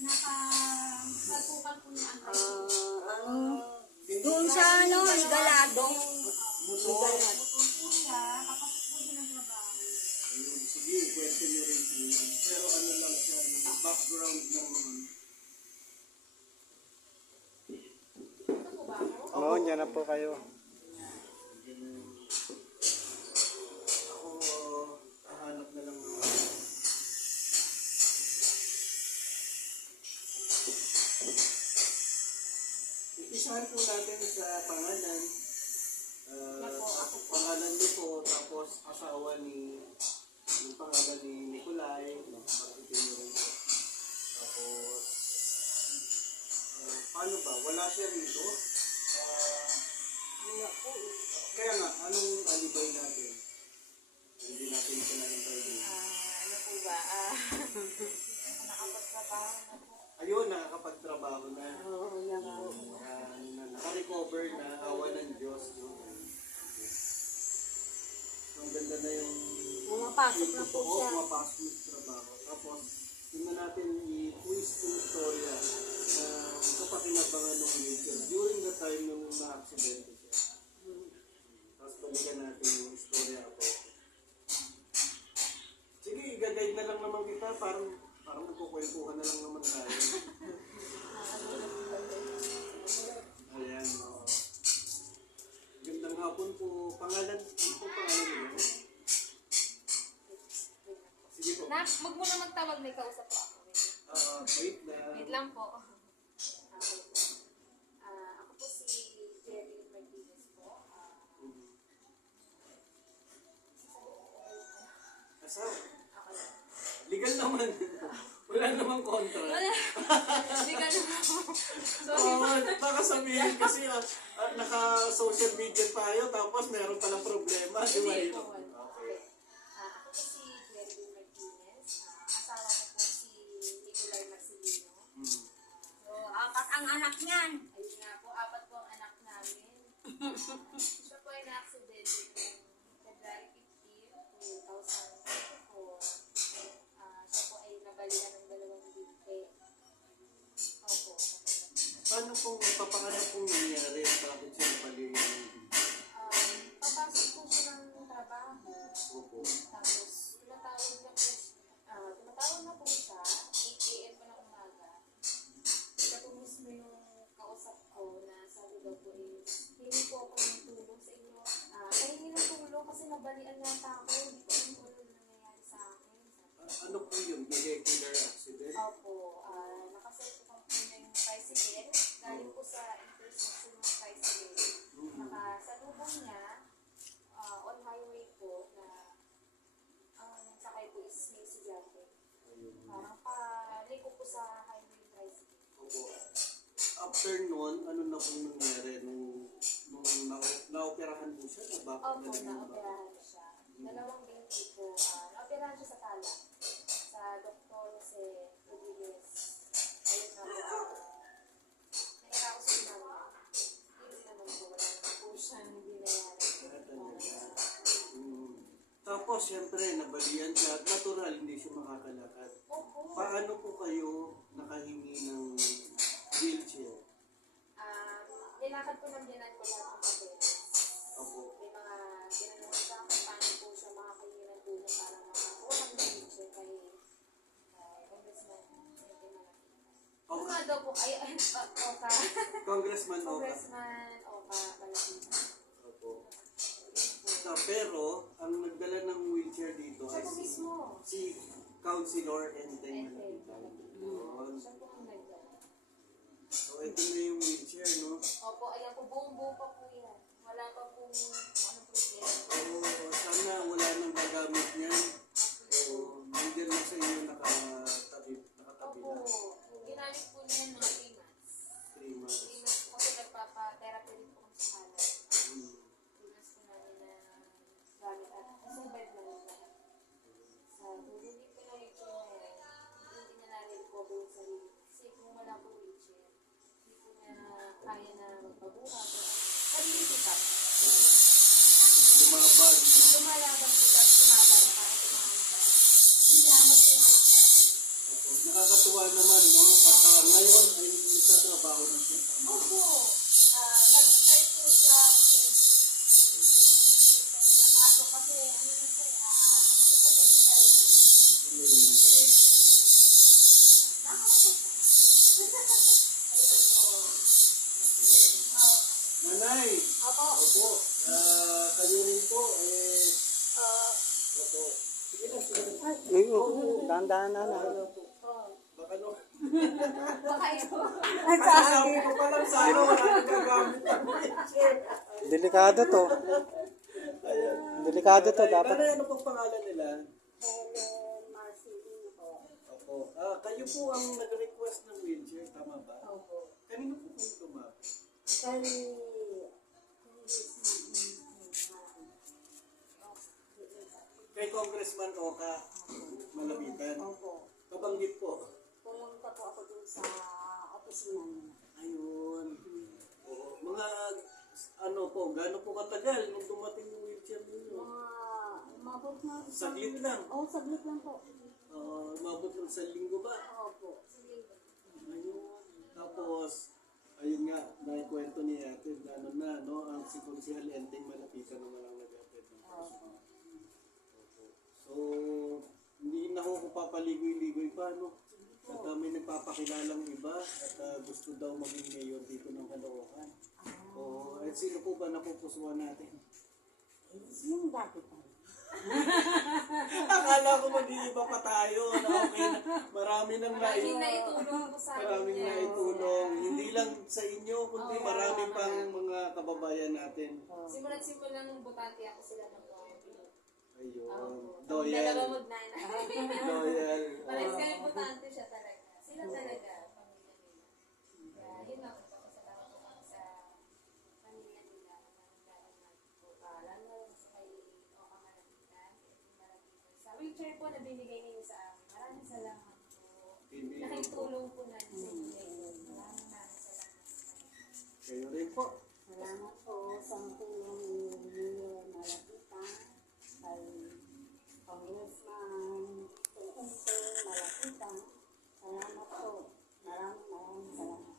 Nakatukan po niya ang Doon sa ano, Galado. Mutugan po siya, kapasok po siya ng trabaho. Sige, kwento niyo rin siya. Pero ano lang siya, background ng... Ito po ba ako? Oo, dyan na po kayo. Ako, hahanap na lang. Ipisahan po natin sa pangalan. Pangalan niyo po, tapos asawa ni... Yung pangalan ni Nicolay. Bakit niyo rin po. Tapos... paano ba? Wala siya rito. Kaya nga, anong alibay natin? Hindi natin pinahintay din. Ano po ba? Nakapagtrabaho na po. Ayun, nakakapagtrabaho na. Oo, yan po. Naka-recover na, awa ng Diyos. No? Ang ganda na yung... Pumapasok na po siya. Pumapasok yung trabaho. Tapos, yun na natin i-twist yung storya na kapakinabangan ng wheelchair during the time nung na-accidente siya. Tapos balikan natin yung istorya ako. Sige, i-guide na lang naman kita. Parang magkukwentuhan na lang naman tayo. Ayan, oo. Gandang hapon po. Pangalan, ano po pangalan niyo? Sige po. Wag mo na magtawag, may kausap po ako. Wait lang. Wait lang po. Ako po si Jerry Martinez po. Asawa? Ako lang. Legal naman. Wala namang kontra. Hindi ka naman po. Sorry. Oo, baka sabihin kasi naka-social media tayo tapos meron palang problema. Di ba? Hindi po. Okay. Ako po si Jerry Martinez. Asawa ko po si Nicolay Marcelino. So, Apat ang anak niyan. ayun nga po, 4 po ang anak namin. Siya po ay na-accidente noong February 15, 2024. Siya po ay nabalian ng 2 binte. Opo. Paano pong nangyari? Bakit siya napalihan? Papasok po siya ng trabaho. Opo. Tapos, tumatawag na po siya, 8 a.m. pa ng umaga. Siya po mismo yung kausap ko na sabi daw po is, hindi po ako ng tulong sa inyo. Pahingi ng tulong kasi nabalian yata ako. Hindi ko alam kung ano nangyayari sa akin. Ano po yung vehicular accident? Opo, nakaset po niya yung tricycle. Galing po sa intersection ng tricycle. Nakasalubong niya, on highway po, na ang sakay po is may estudyante. Parang paliko po sa highway tricycle. Opo. After noon, ano na pong nangyari? Nung naoperahan po siya? Opo, naoperahan siya. 2 binti po. Naoperahan siya sa tala. Sa Dr. Jose Rodriguez. Ayun na po. Nairaos po namin. Hindi naman po. Wala naman po siyang binayaran. Tapos, siyempre, nabalian siya at natural, hindi siya makakalakad. Opo. Paano po kayo nakahingi ng wheelchair? Nilakad po ng biyanan ko lahat ng papeles. Opo. May mga ginanong sa kung paano po siya makakahingi ng tulong para makakuha ng wheelchair kay Congressman Oka. nga daw po, Oka. Congressman Oka. Congressman Oka Malapita. Opo. Pero, ang nagdala ng wheelchair dito Siya ay po mismo. si Councilor Enteng Malapita. Siya po ang nagdala. So, ito na yung wheelchair, no? Opo, ayan po, buong-buo pa po yan. Wala pa pong ano problema. So, sana wala nang gagamit niyan. So, nandiyan lang sa inyo nakatabi Opo, na. ginamit po niya mga 3 months. 3 months. 3 months po kasi nagpapa-therapy rin po kami sa kanan. Hmm. 3 months po namin na gamit at survive namin lahat. Sa tulungin po na wheelchair na yan, hindi niya na-recover yung sarili. Kasi kung wala po wheelchair, hindi po niya kaya na magpabuhat. Sarili sikat. Lumaban. Lumalaban po at lumaban para tumahan sa salamat po yung anak namin. nakakatuwa naman, no? At ngayon ay nagtatrabaho na siya. Opo. Nag-start po siya kasi napasok kasi ano na siya, ano sa medical na. Clear na po siya. Nakakapot na. Ayun po. Nanay! Opo. Opo. Kayo rin po, opo. Sige lang, sige lang. Dahan-dahan na. Baka no. Baka ito. Masasabi ko pa lang sa ano, wala nang gagamit ng wheelchair. Delikado to. Delikado to. Dapat. Nanay, ano pong pangalan nila? Helen Marcelino po. Opo. Kayo po ang nag-request ng wheelchair, tama ba? Opo. Kanino po kayo lumapit? Kali, Kay Congressman Oka Malapitan. Opo. Kabanggit po. Pumunta po ako dun sa opisina niya. Ayun. Oo. Mga ano po, gaano po katagal nung dumating yung wheelchair ninyo? Umabot na. Saglit lang. Oo, saglit lang po. Umabot lang sa linggo ba? Opo. Ayun. Tapos, ayun nga, naikwento ni ate, gano'n na, no? Ang si Consihal Enteng Malapitan naman ang nag-apit ng Opo. So, hindi na ako papaligoy-ligoy pa, no? At may nagpapakilalang iba at gusto daw maging mayor dito ng Caloocan. Oo. At sino po ba napupusuan natin? Yung dati pa. Akala ko mag-iiba pa tayo. Na okay na. Marami nang Maraming naitulong po sa akin. Maraming niya. naitulong. Hindi lang sa inyo, kundi marami pang mga kababayan natin. Simula't simula nung butante ako sila ng buhay. Ayun. Loyal. Loyal. Dalawa magnanay. Loyal. Parehas kami butante siya talaga. Sila talaga, pamilya nila. Kaya yun ako, pasalamat po kami sa pamilya nila. Lalo na sa kay Oka Malapitan. Sa wheelchair po na binigay ninyo sa amin. Maraming salamat po. Nakitulong po na sa inyo. Maraming salamat. Kayo rin po. Salamat po sa tulong ni Mayor Malapitan, kay Congressman Enteng Malapitan. Salamat po. Maraming salamat.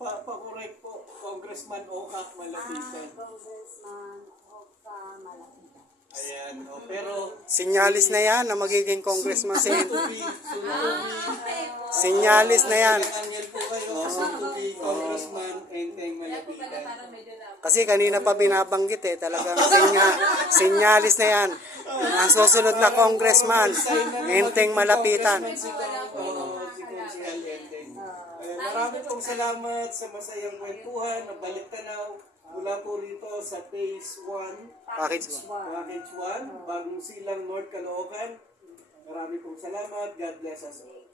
Pa-correct po, Congressman Oka Malapitan. Congressman Oka Malapitan. Ayan, pero Sinyalis na yan na magiging congressman si soon to be, Sinyalis na yan. Angel po kayo, soon to be Congressman Enteng Malapitan. Parang medyo na. Kasi kanina pa binabanggit talagang sinyalis na yan. Ang susunod na congressman, Enteng Malapitan. Si Consihal Enteng. Marami pong salamat sa masayang kwentuhan, na balik-tanaw mula po rito sa Phase 1. Package Package 1, Bagong Silang, North Caloocan. Marami pong salamat. God bless us all.